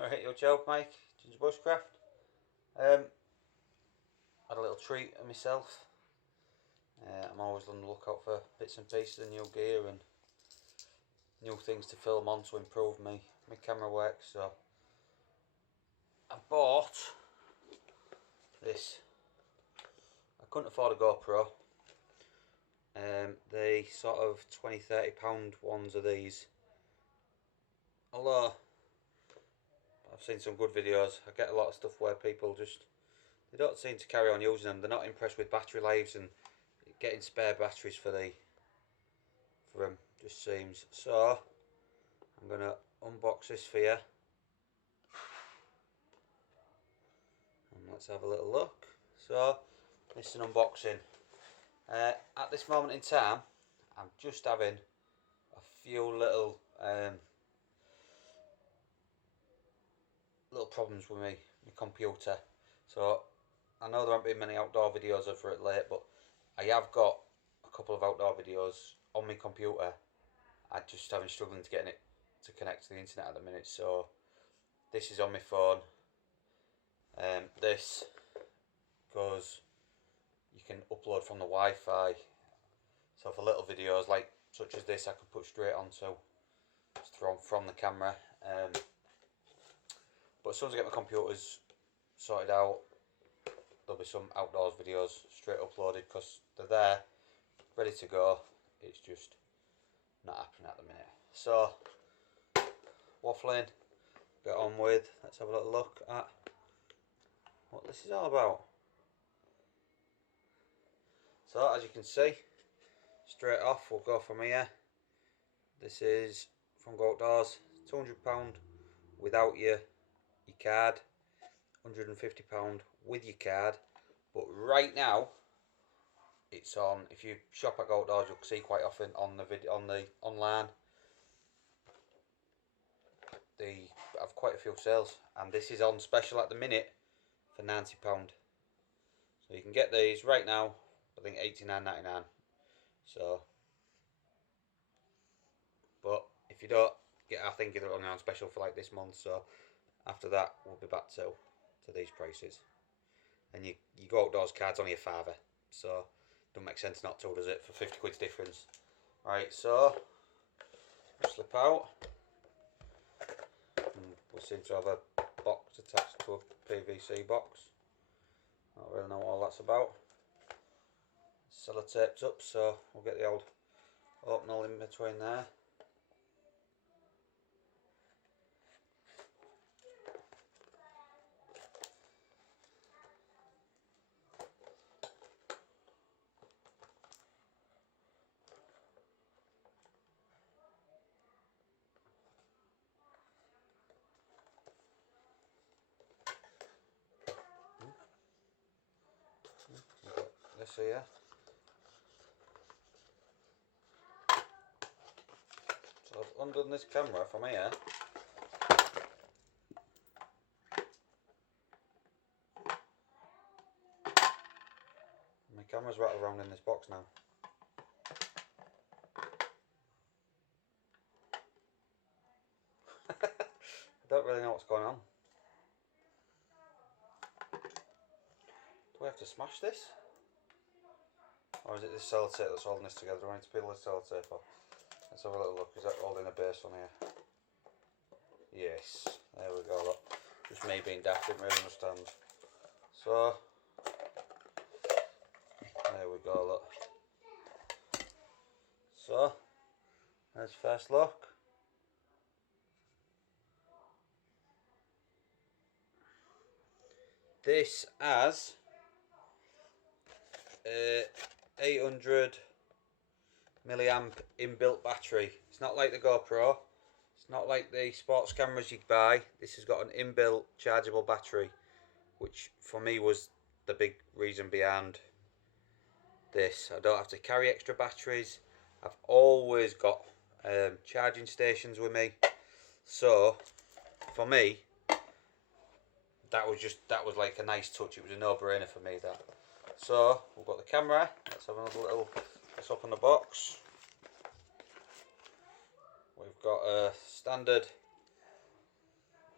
Alright, yo Joe, Mike, Ginger Bushcraft. Had a little treat of myself. I'm always on the lookout for bits and pieces of new gear and new things to film on to improve my camera work. So I bought this. I couldn't afford a GoPro. The sort of £20–30 ones of these. Although I've seen some good videos, I get a lot of stuff where people they don't seem to carry on using them. They're not impressed with battery lives and getting spare batteries for them just seems. So I'm gonna unbox this for you and let's have a little look. So this is an unboxing. At this moment in time, I'm just having a few little problems with my computer. So I know there haven't been many outdoor videos of it late, but I have got a couple of outdoor videos on my computer. I just having struggling to get it to connect to the internet at the minute. So this is on my phone. This goes, you can upload from the Wi-Fi. So for little videos like such as this, I can put straight onto just from the camera. But as soon as I get my computers sorted out, there'll be some outdoors videos straight uploaded because they're there, ready to go. It's just not happening at the minute. So, waffling, get on with. Let's have a little look at what this is all about. So, as you can see, straight off, we'll go from here. This is from Go Outdoors, £200 without your card, £150 with your card. But right now, it's on. If you shop at Go Outdoors, you'll see quite often on the online. They have quite a few sales, and this is on special at the minute for £90. So you can get these right now. I think £89.99. So, but if you don't get, I think they're only on special for like this month. So after that, we'll be back to these prices. And you Go Outdoors card's only a £5, so don't make sense not to, does it? For 50 quid's difference. Right, so we'll slip out. And we seem to have a box attached to a PVC box. I don't really know what all that's about. Sellotaped up, so we'll get the old open hole in between there. This here. So I've undone this camera from here. My camera's rattled around in this box now. I don't really know what's going on. Do I have to smash this? Or is it this sellotape that's holding this together? Do I need to peel this sellotape off? Let's have a little look. Is that holding a base on here? Yes. There we go. Look. Just me being daft, didn't really understand. So, there we go. Look. So, there's first look. This has 800 milliamp inbuilt battery. It's not like the GoPro. It's not like the sports cameras you buy. This has got an inbuilt chargeable battery, which for me was the big reason behind this. I don't have to carry extra batteries. I've always got charging stations with me. So for me, that was like a nice touch. It was a no-brainer for me, that. So we've got the camera. Let's have another little. Let's open the box. We've got a standard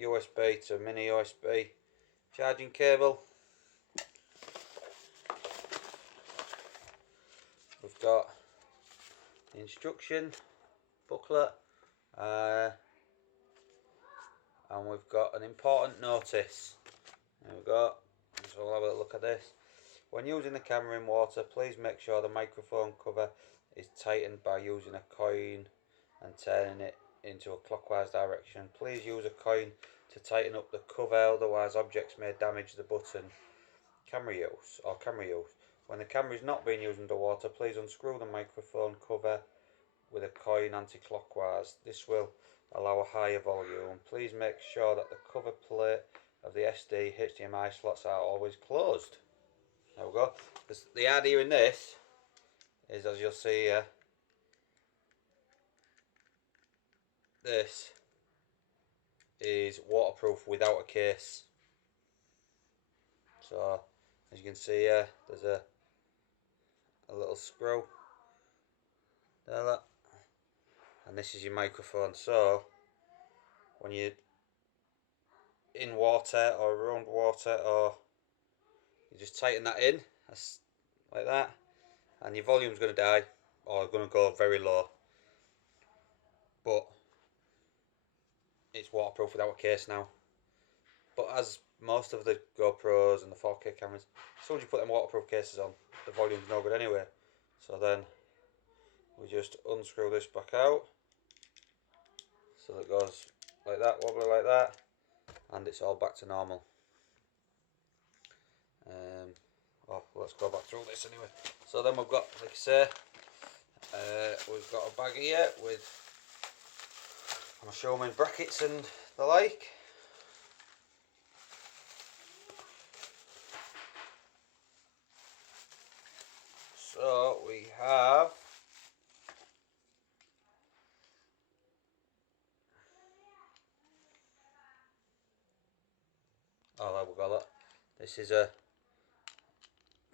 USB to mini USB charging cable. We've got the instruction booklet, and we've got an important notice. There we go. So we'll have a look at this. When using the camera in water, please make sure the microphone cover is tightened by using a coin and turning it into a clockwise direction. Please use a coin to tighten up the cover, otherwise objects may damage the button. Camera use. When the camera is not being used underwater, please unscrew the microphone cover with a coin anti-clockwise. This will allow a higher volume. Please make sure that the cover plate of the SD HDMI slots are always closed. There we go. The idea in this is, as you'll see here, this is waterproof without a case. So as you can see here, there's a little screw there, look. And this is your microphone. So when you're in water or around water, or you just tighten that in, like that, and your volume's going to die or going to go very low. But it's waterproof without a case now. But as most of the GoPros and the 4K cameras, as soon as you put them waterproof cases on, the volume's no good anyway. So then we just unscrew this back out, so that it goes like that, wobbly like that, and it's all back to normal. Let's go back through this anyway. So then we've got, like I say, we've got a bag here with, I'm showing brackets and the like. So we have there we go. This is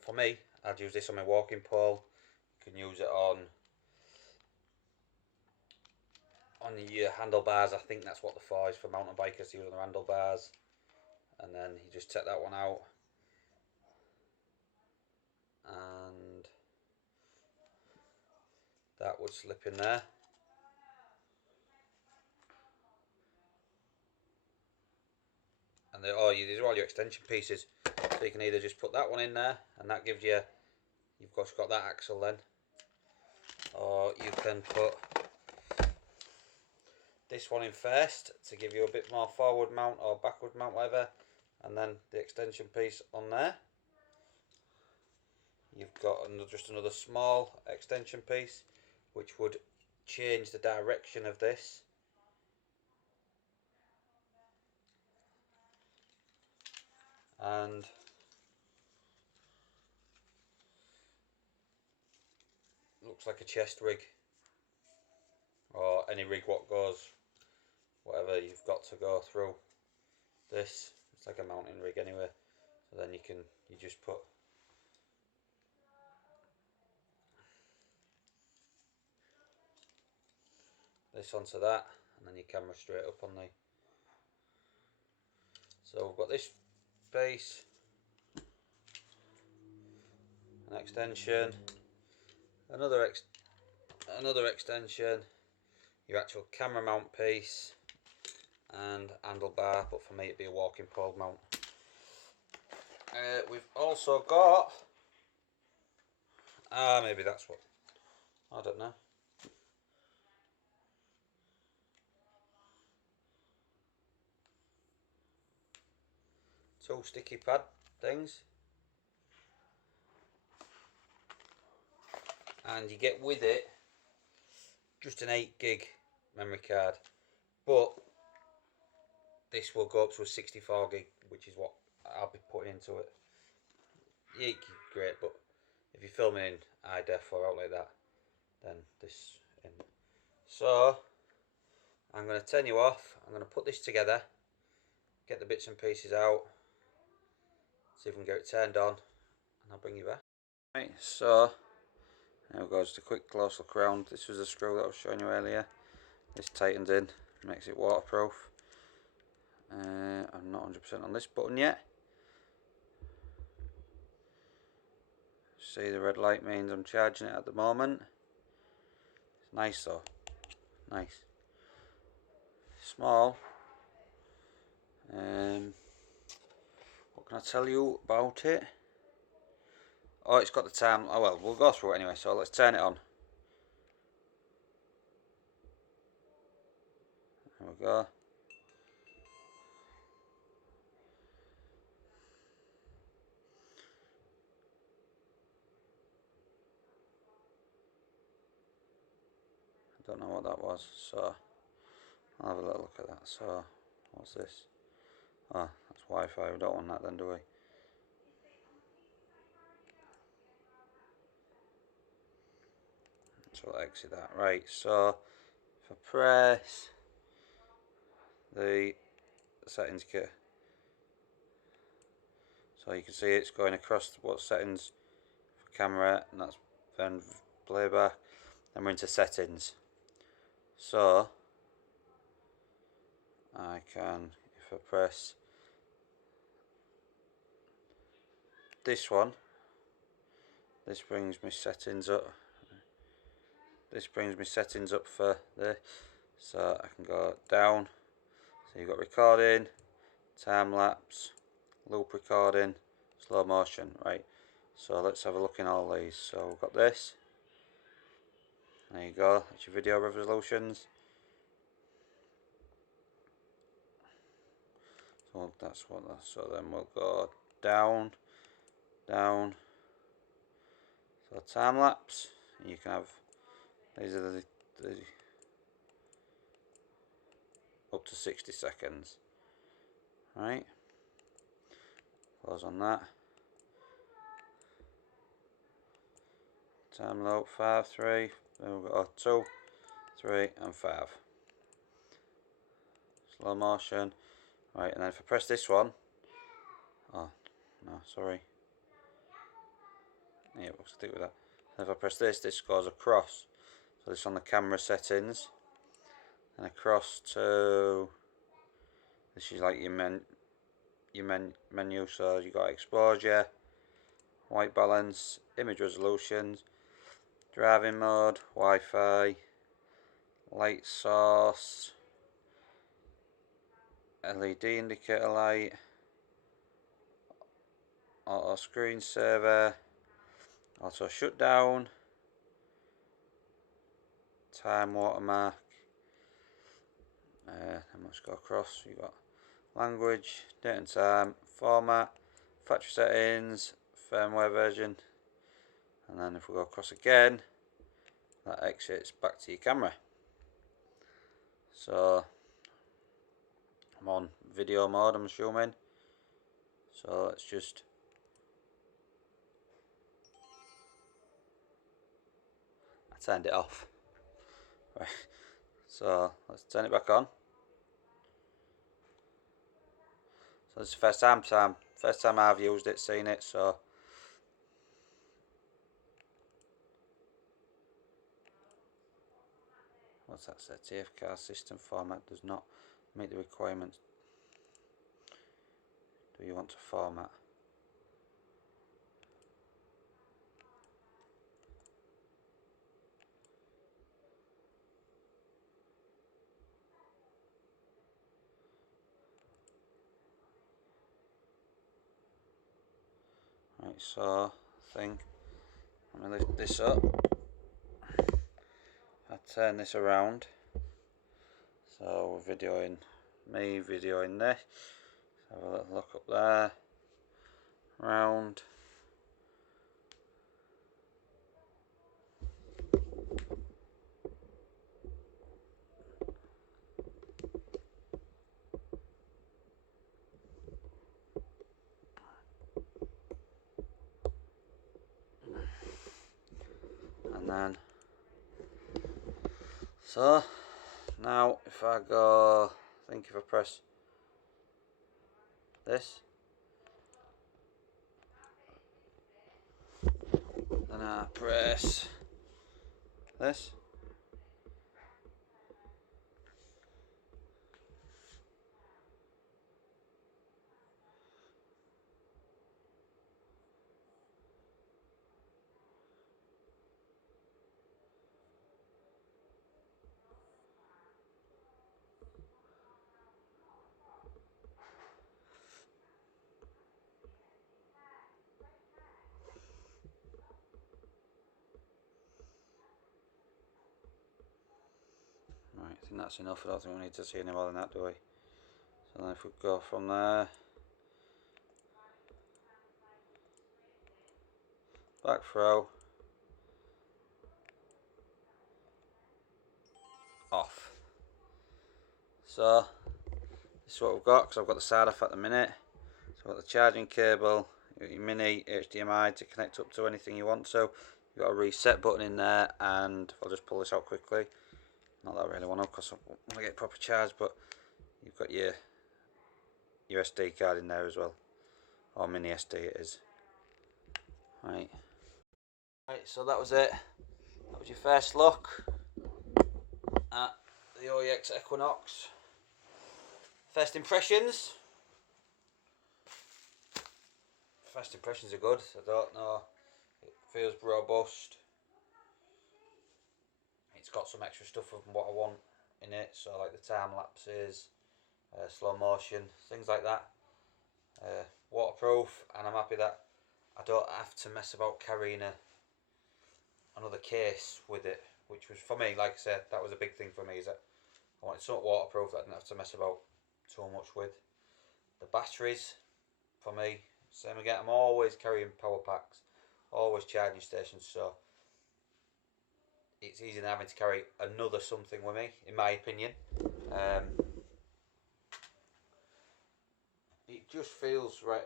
for me, I'd use this on my walking pole. You can use it on your handlebars. I think that's what the for is, for mountain bikers to use on the handlebars. And then you just take that one out, and that would slip in there. And these are all your extension pieces. So you can either just put that one in there, and that gives you, you've got that axle then, or you can put this one in first to give you a bit more forward mount or backward mount, whatever, and then the extension piece on there. You've got just another small extension piece which would change the direction of this. And looks like a chest rig, or any rig what goes, whatever you've got to go through this. It's like a mountain rig anyway. So then you just put this onto that, and then your camera straight up on the. So we've got this base, an extension, another extension, your actual camera mount piece, and handlebar, but for me it'd be a walking pole mount. We've also got, maybe that's what, I don't know. Two sticky pad things, and you get with it just an 8 gig memory card, but this will go up to a 64 gig, which is what I'll be putting into it. 8 gig great, but if you're filming in high def or out like that, then this in. So I'm going to turn you off, I'm going to put this together, get the bits and pieces out, see if we can get it turned on, and I'll bring you back. Right, so now goes just a quick close look around. This was the screw that I was showing you earlier. This tightens in, makes it waterproof. I'm not 100% on this button yet. See, the red light means I'm charging it at the moment. It's nice though. Nice. Small. What can I tell you about it? Oh, it's got the time. Oh well, we'll go through it anyway, so let's turn it on. There we go. I don't know what that was, so I'll have a little look at that. So, what's this? Oh, that's Wi-Fi. We don't want that then, do we? So I'll exit that. Right, so if I press the settings key, so you can see it's going across what settings for camera, and that's then playback. Then we're into settings. So I can, if I press this one, this brings my settings up. This brings my settings up for this. So I can go down. So you've got recording, time lapse, loop recording, slow motion. Right. So let's have a look in all these. So we've got this. There you go. That's your video resolutions. So that's what that. So then we'll go down, down. So time lapse. You can have. These are the up to 60 seconds. Right. Close on that. Time loop 5, 3. Then we've got 2, 3, and 5. Slow motion. Right, and then if I press this one. Oh, no, sorry. Yeah, we'll stick with that. And if I press this, this goes across. So this on the camera settings. And across to. This is like your menu. So you got exposure, white balance, image resolutions, driving mode, Wi-Fi, light source, LED indicator light, auto screensaver, auto shutdown, time watermark. Then let's go across. You got language, date and time, format, factory settings, firmware version, and then if we go across again, that exits back to your camera. So I'm on video mode, I'm assuming. So let's just I turned it off. Right. So let's turn it back on. So this is the first time I've used it, seen it, so what's that say? TFCAR system format does not meet the requirements. Do you want to format? Right, so I think I'm going to lift this up. I turn this around. So we're videoing me, videoing this. Have a little look up there. Round. And then so now if I go, I think if I press this, then I press this, think that's enough. I don't think we need to see any more than that, do we? So then if we go from there, back throw, off. So this is what we've got, because I've got the side off at the minute. So I've got the charging cable, your mini HDMI to connect up to anything you want to. You've got a reset button in there, and I'll just pull this out quickly. Not that I really want to, because I want to get proper charge, but you've got your SD card in there as well, or mini SD it is. Right, so that was it. That was your first look at the OEX EQUINOX. First impressions. First impressions are good. I don't know. It feels robust. It's got some extra stuff of what I want in it, so like the time lapses, slow motion, things like that. Waterproof, and I'm happy that I don't have to mess about carrying another case with it, which was, for me, like I said, that was a big thing for me, is that I wanted something waterproof that I didn't have to mess about too much with. The batteries, for me, same again. I'm always carrying power packs, always charging stations, so it's easy than having to carry another something with me, in my opinion. It just feels right.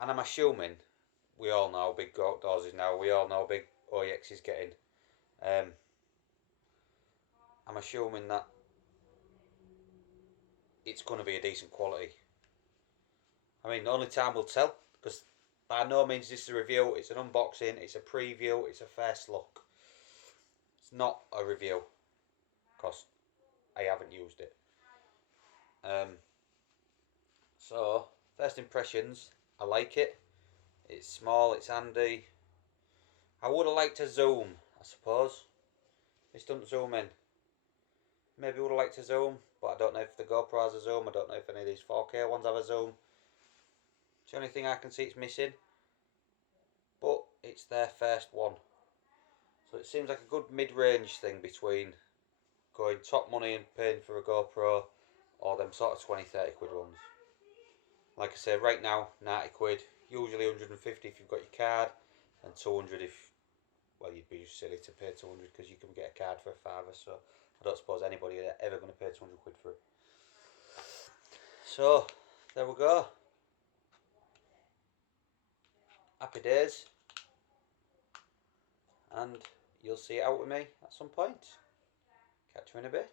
And I'm assuming we all know how big Outdoors is now. We all know how big OEX is getting. I'm assuming that it's going to be a decent quality. I mean, only time will tell, because by no means this is a review. It's an unboxing, it's a preview, it's a first look. It's not a review, because I haven't used it. So, first impressions, I like it. It's small, it's handy. I would have liked to zoom, I suppose. This doesn't zoom in. Maybe would have liked to zoom, but I don't know if the GoPro has a zoom. I don't know if any of these 4K ones have a zoom. It's the only thing I can see it's missing. But it's their first one. So it seems like a good mid-range thing between going top money and paying for a GoPro, or them sort of 20-30 quid ones. Like I say, right now, 90 quid. Usually 150 if you've got your card, and 200 if, well, you'd be silly to pay 200 because you can get a card for a fiver, so I don't suppose anybody is ever going to pay 200 quid for it. So, there we go. Happy days. And you'll see it out with me at some point. Catch you in a bit.